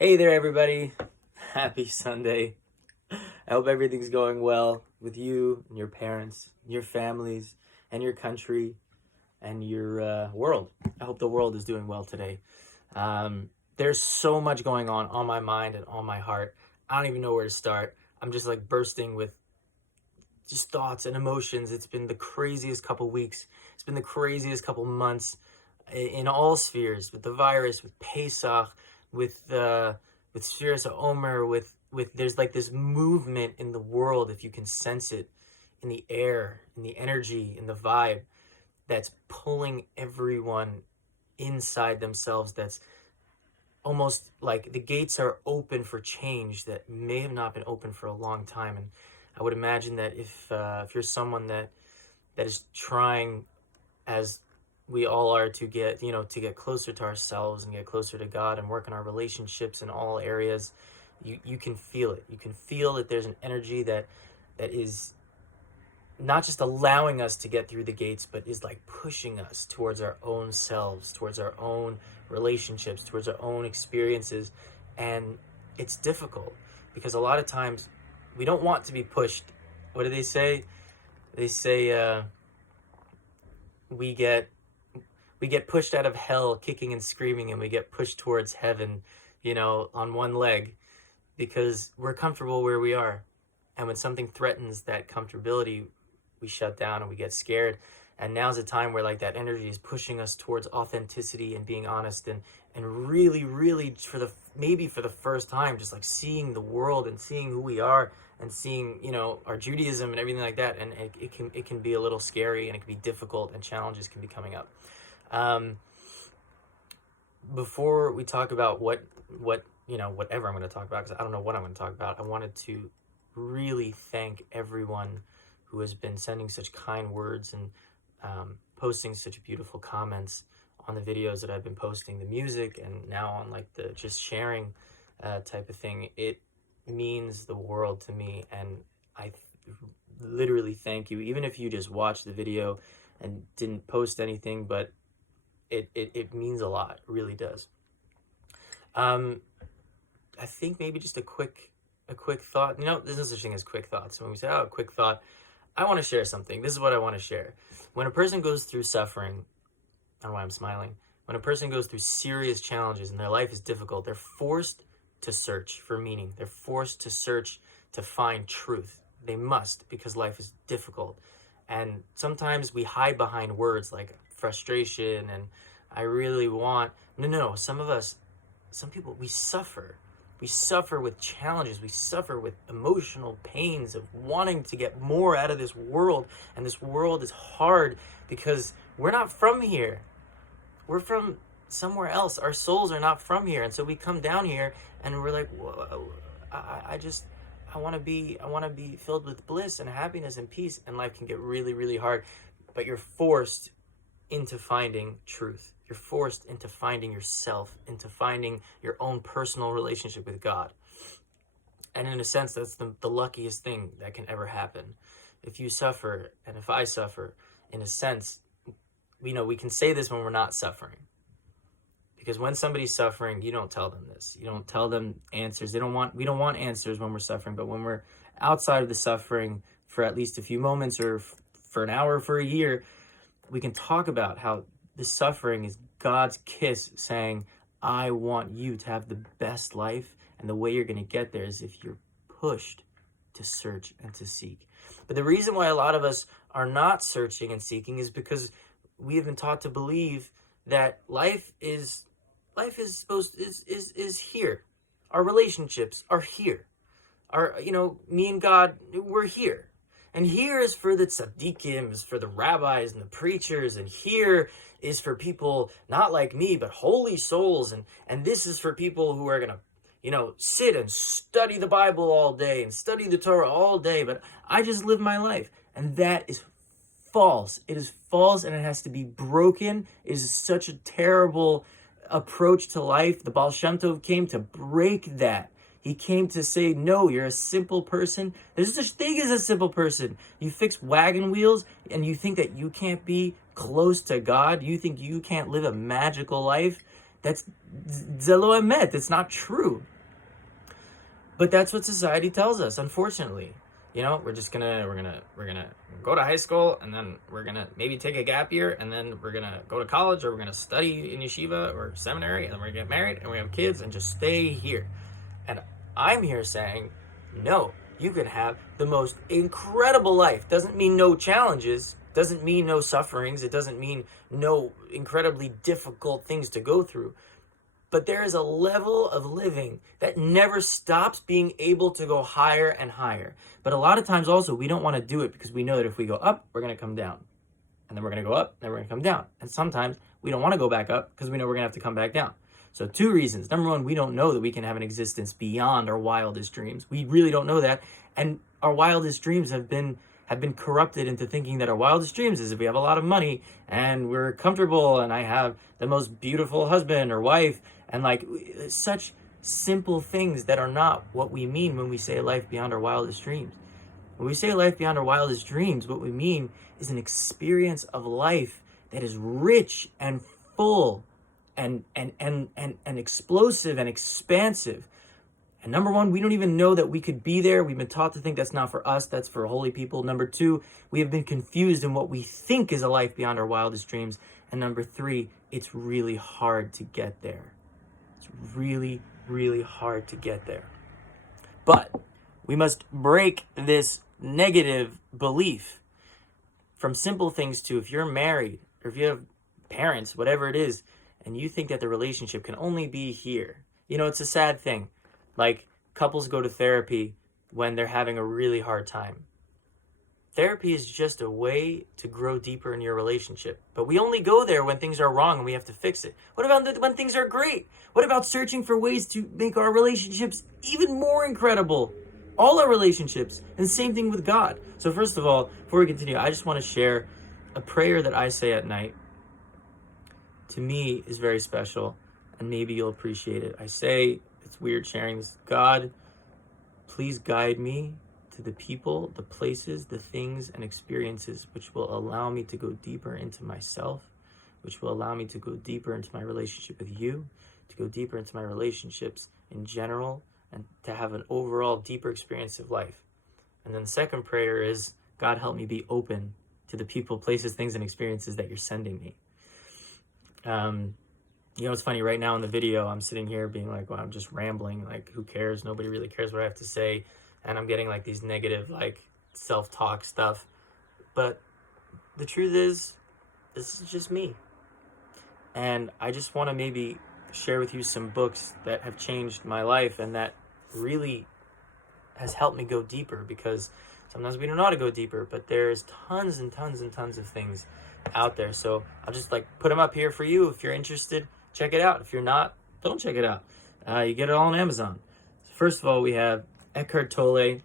Hey there, everybody. Happy Sunday. I hope everything's going well with you and your parents, your families, and your country and your world. I hope the world is doing well today. There's so much going on my mind and on my heart. I don't even know where to start. I'm just like bursting with just thoughts and emotions. It's been the craziest couple weeks. It's been the craziest couple months in all spheres, with the virus, with Pesach, with Spheres of Omer, with there's like this movement in the world, if you can sense it, in the air, in the energy, in the vibe, that's pulling everyone inside themselves. That's almost like the gates are open for change that may have not been open for a long time. And I would imagine that if you're someone that is trying, as we all are, to get closer to ourselves and get closer to God and work on our relationships in all areas, you can feel it. You can feel that there's an energy that is not just allowing us to get through the gates, but is like pushing us towards our own selves, towards our own relationships, towards our own experiences. And it's difficult because a lot of times we don't want to be pushed. What do they say? They say we get pushed out of hell kicking and screaming, and we get pushed towards heaven, on one leg, because we're comfortable where we are. And when something threatens that comfortability, we shut down and we get scared. And now's a time where like that energy is pushing us towards authenticity and being honest and really, really for the first time, just like seeing the world and seeing who we are and seeing, our Judaism and everything like that. And it can be a little scary, and it can be difficult, and challenges can be coming up. Before we talk about whatever I'm going to talk about, because I don't know what I'm going to talk about, I wanted to really thank everyone who has been sending such kind words and posting such beautiful comments on the videos that I've been posting, the music, and now on like the just sharing type of thing. It means the world to me, and I literally thank you, even if you just watched the video and didn't post anything, but it means a lot. It really does. I think maybe just a quick thought. There's no such thing as quick thoughts. When we say, a quick thought, I want to share something. This is what I want to share. When a person goes through suffering, I don't know why I'm smiling. When a person goes through serious challenges and their life is difficult, they're forced to search for meaning. They're forced to search to find truth. They must, because life is difficult. And sometimes we hide behind words like frustration and I really want. No. Some people, we suffer. We suffer with challenges. We suffer with emotional pains of wanting to get more out of this world. And this world is hard because we're not from here. We're from somewhere else. Our souls are not from here. And so we come down here and we're like, whoa, I want to be filled with bliss and happiness and peace. And life can get really, really hard. But you're forced into finding truth. You're forced into finding yourself, into finding your own personal relationship with God. And in a sense, that's the luckiest thing that can ever happen. If you suffer, and if I suffer, in a sense, we can say this when we're not suffering. Because when somebody's suffering, you don't tell them this. You don't tell them answers. We don't want answers when we're suffering. But when we're outside of the suffering for at least a few moments, or for an hour, for a year, we can talk about how the suffering is God's kiss saying, I want you to have the best life, and the way you're going to get there is if you're pushed to search and to seek. But the reason why a lot of us are not searching and seeking is because we have been taught to believe that life is here. Our relationships are here. Me and God, we're here. And here is for the tzaddikim, is for the rabbis and the preachers, and here is for people not like me, but holy souls, and this is for people who are going to, sit and study the Bible all day and study the Torah all day, but I just live my life. And that is false. It is false, and it has to be broken. It is such a terrible approach to life. The Baal Shem Tov came to break that. He came to say, no, you're a simple person. There's such thing as a simple person. You fix wagon wheels and you think that you can't be close to God. You think you can't live a magical life. That's zelo emet. It's not true. But that's what society tells us, unfortunately. You know, we're gonna go to high school, and then we're gonna maybe take a gap year, and then we're gonna go to college, or we're gonna study in yeshiva or seminary, and then we're gonna get married, and we're gonna have kids, and just stay here. And I'm here saying, no, you can have the most incredible life. Doesn't mean no challenges, doesn't mean no sufferings, it doesn't mean no incredibly difficult things to go through. But there is a level of living that never stops being able to go higher and higher. But a lot of times also, we don't want to do it because we know that if we go up, we're going to come down. And then we're going to go up, then we're going to come down. And sometimes we don't want to go back up because we know we're going to have to come back down. So 2 reasons. Number 1, we don't know that we can have an existence beyond our wildest dreams. We really don't know that. And our wildest dreams have been corrupted into thinking that our wildest dreams is if we have a lot of money and we're comfortable and I have the most beautiful husband or wife, and like such simple things that are not what we mean when we say a life beyond our wildest dreams. When we say a life beyond our wildest dreams, what we mean is an experience of life that is rich and full and explosive and expansive. And number 1, we don't even know that we could be there. We've been taught to think that's not for us, that's for holy people. Number 2, we have been confused in what we think is a life beyond our wildest dreams. And number 3, it's really hard to get there. It's really, really hard to get there. But we must break this negative belief from simple things to, if you're married or if you have parents, whatever it is, and you think that the relationship can only be here. You know, it's a sad thing. Like, couples go to therapy when they're having a really hard time. Therapy is just a way to grow deeper in your relationship. But we only go there when things are wrong and we have to fix it. What about when things are great? What about searching for ways to make our relationships even more incredible? All our relationships. And the same thing with God. So first of all, before we continue, I just want to share a prayer that I say at night. To me, is very special, and maybe you'll appreciate it. I say, it's weird sharing this, God, please guide me to the people, the places, the things, and experiences which will allow me to go deeper into myself, which will allow me to go deeper into my relationship with you, to go deeper into my relationships in general, and to have an overall deeper experience of life. And then the second prayer is, God, help me be open to the people, places, things, and experiences that you're sending me. You know, it's funny, right now in the video, I'm sitting here being like, well, I'm just rambling, like, who cares? Nobody really cares what I have to say. And I'm getting like these negative, like, self-talk stuff. But the truth is, this is just me. And I just want to maybe share with you some books that have changed my life and that really has helped me go deeper, because sometimes we don't know how to go deeper, but there's tons and tons and tons of things out there. So I'll just like put them up here for you. If you're interested, check it out. If you're not, don't check it out. You get it all on Amazon. So first of all, we have Eckhart Tolle,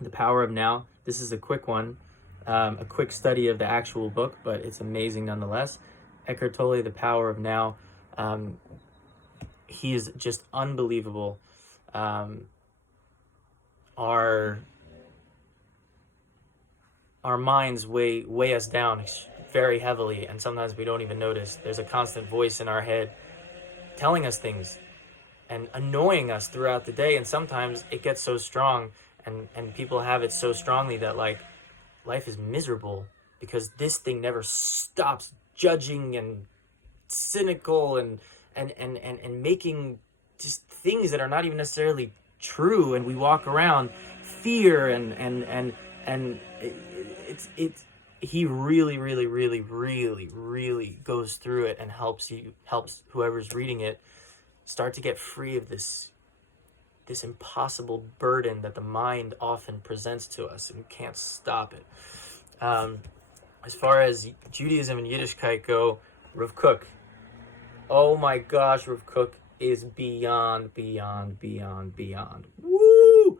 The Power of Now. This is a quick one, a quick study of the actual book, but it's amazing nonetheless. Eckhart Tolle, The Power of Now. He is just unbelievable. Our minds weigh us down very heavily, and sometimes we don't even notice. There's a constant voice in our head telling us things and annoying us throughout the day, and sometimes it gets so strong, and people have it so strongly that like life is miserable because this thing never stops judging and cynical and making just things that are not even necessarily true, and we walk around fear and it's he really goes through it and helps whoever's reading it start to get free of this impossible burden that the mind often presents to us, and can't stop it. As far as Judaism and Yiddishkeit go, Rav Kook. Oh my gosh, Rav Kook is beyond. Woo!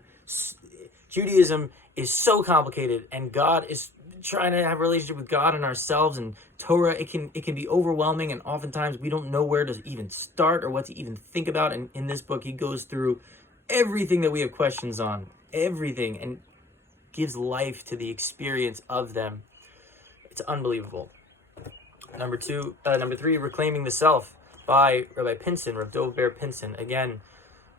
Judaism is so complicated, and God is trying to have a relationship with God and ourselves, and Torah, it can be overwhelming, and oftentimes we don't know where to even start or what to even think about. And in this book, he goes through everything that we have questions on, everything, and gives life to the experience of them. It's unbelievable. Number 3, Reclaiming the Self. by Rabbi Pinson, Rav Dov Ber Pinson. Again,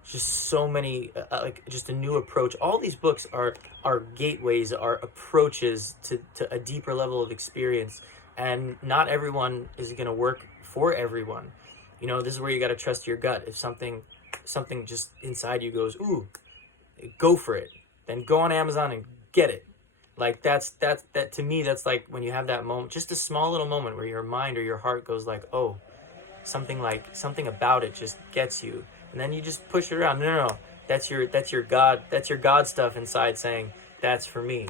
just so many, like just a new approach. All these books are gateways, are approaches to a deeper level of experience. And not everyone is going to work for everyone. You know, this is where you got to trust your gut. If something just inside you goes, ooh, go for it, then go on Amazon and get it. Like that to me, that's like when you have that moment, just a small little moment where your mind or your heart goes like, oh, something about it just gets you, and then you just push it around. No, that's your God stuff inside saying that's for me.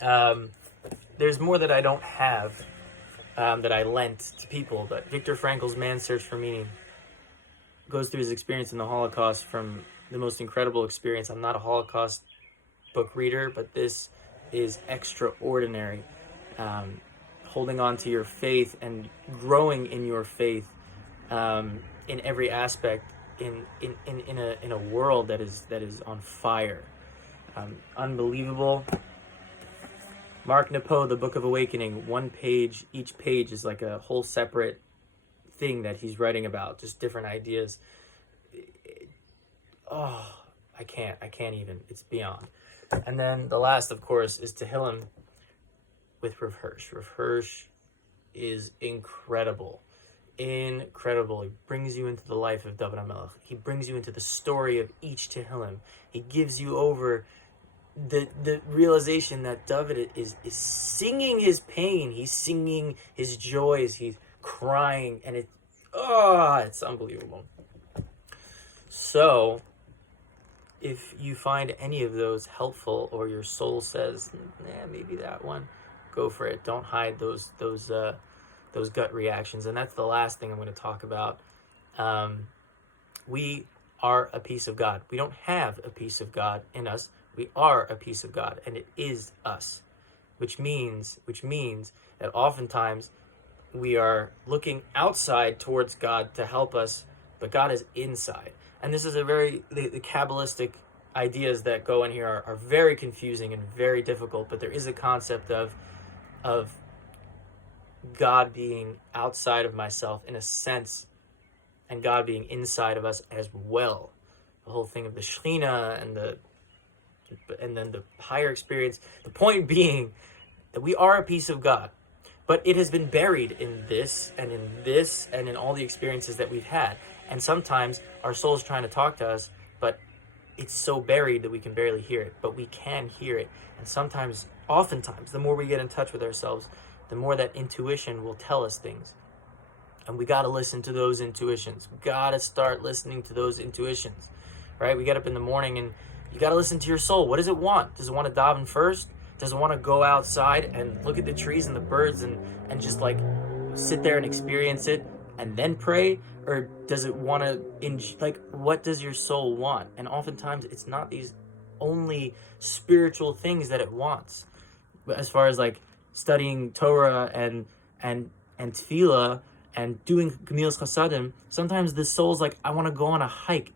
There's more that I don't have, that I lent to people. But Viktor Frankl's Man's Search for Meaning goes through his experience in the Holocaust, from the most incredible experience. I'm not a Holocaust book reader, but this is extraordinary. Holding on to your faith and growing in your faith, in every aspect, in a world that is on fire. Unbelievable. Mark Nepo, The Book of Awakening, one page, each page is like a whole separate thing that he's writing about, just different ideas. I can't even, it's beyond. And then the last, of course, is Tehillim with Rav Hirsch. Rav Hirsch is incredible. He brings you into the life of David HaMelech. He brings you into the story of each Tehillim. He gives you over the realization that David is singing his pain. He's singing his joys. He's crying. And it's unbelievable. So, if you find any of those helpful, or your soul says, maybe that one, go for it. Don't hide those gut reactions. And that's the last thing I'm going to talk about. We are a piece of God. We don't have a piece of God in us. We are a piece of God, and it is us, which means that oftentimes we are looking outside towards God to help us, but God is inside. And this is the Kabbalistic ideas that go in here are very confusing and very difficult, but there is a concept of God being outside of myself in a sense, and God being inside of us as well. The whole thing of the Shekhinah and then the higher experience. The point being that we are a piece of God, but it has been buried in this and in all the experiences that we've had. And sometimes our soul is trying to talk to us, but it's so buried that we can barely hear it, but we can hear it. And oftentimes, the more we get in touch with ourselves, the more that intuition will tell us things. And we got to listen to those intuitions. We got to start listening to those intuitions, right? We get up in the morning and you got to listen to your soul. What does it want? Does it want to daven first? Does it want to go outside and look at the trees and the birds and just like sit there and experience it and then pray? Or does it want to, what does your soul want? And oftentimes it's not these only spiritual things that it wants. But as far as like studying Torah and tefillah and doing Gemilas Chasadim, sometimes the soul's like, I want to go on a hike.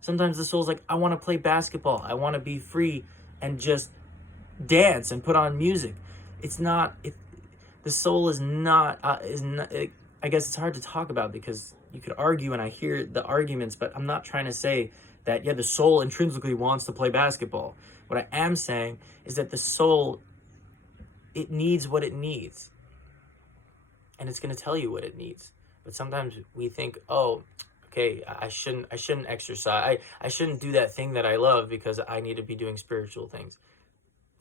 Sometimes the soul's like, I want to play basketball. I want to be free and just dance and put on music. The soul is not, I guess it's hard to talk about because you could argue, and I hear the arguments, but I'm not trying to say that, the soul intrinsically wants to play basketball. What I am saying is that the soul, it needs what it needs. And it's going to tell you what it needs. But sometimes we think, okay, I shouldn't exercise. I shouldn't do that thing that I love because I need to be doing spiritual things.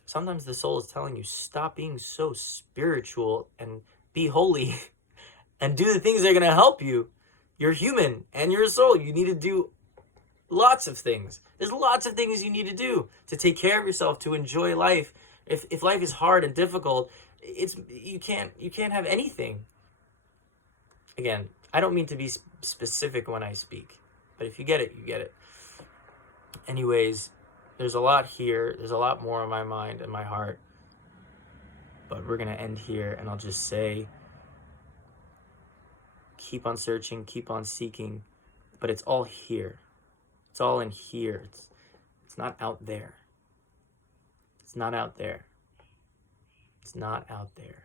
Sometimes the soul is telling you, stop being so spiritual and be holy and do the things that are going to help you. You're human and you're a soul. You need to do lots of things. There's lots of things you need to do to take care of yourself, to enjoy life. If life is hard and difficult, you can't have anything. Again, I don't mean to be specific when I speak, but if you get it, you get it. Anyways, there's a lot here. There's a lot more on my mind and my heart, but we're going to end here, and I'll just say, keep on searching, keep on seeking, but it's all here. It's all in here. It's not out there. It's not out there. It's not out there.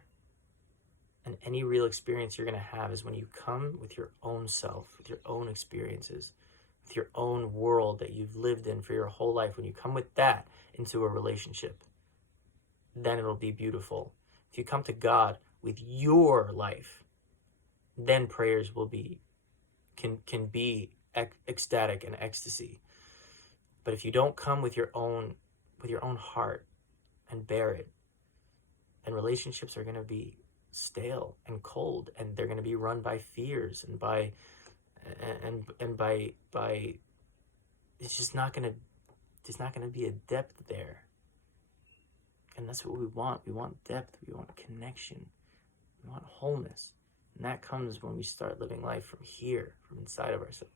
And any real experience you're going to have is when you come with your own self, with your own experiences, with your own world that you've lived in for your whole life. When you come with that into a relationship, then it'll be beautiful. If you come to God with your life, then prayers will be can be ecstatic and ecstasy. But if you don't come with your own heart and bear it, then relationships are going to be stale and cold, and they're going to be run by fears and by it's just not going to be a depth there. And that's what we want. We want depth, we want connection, we want wholeness. And that comes when we start living life from here, from inside of ourselves.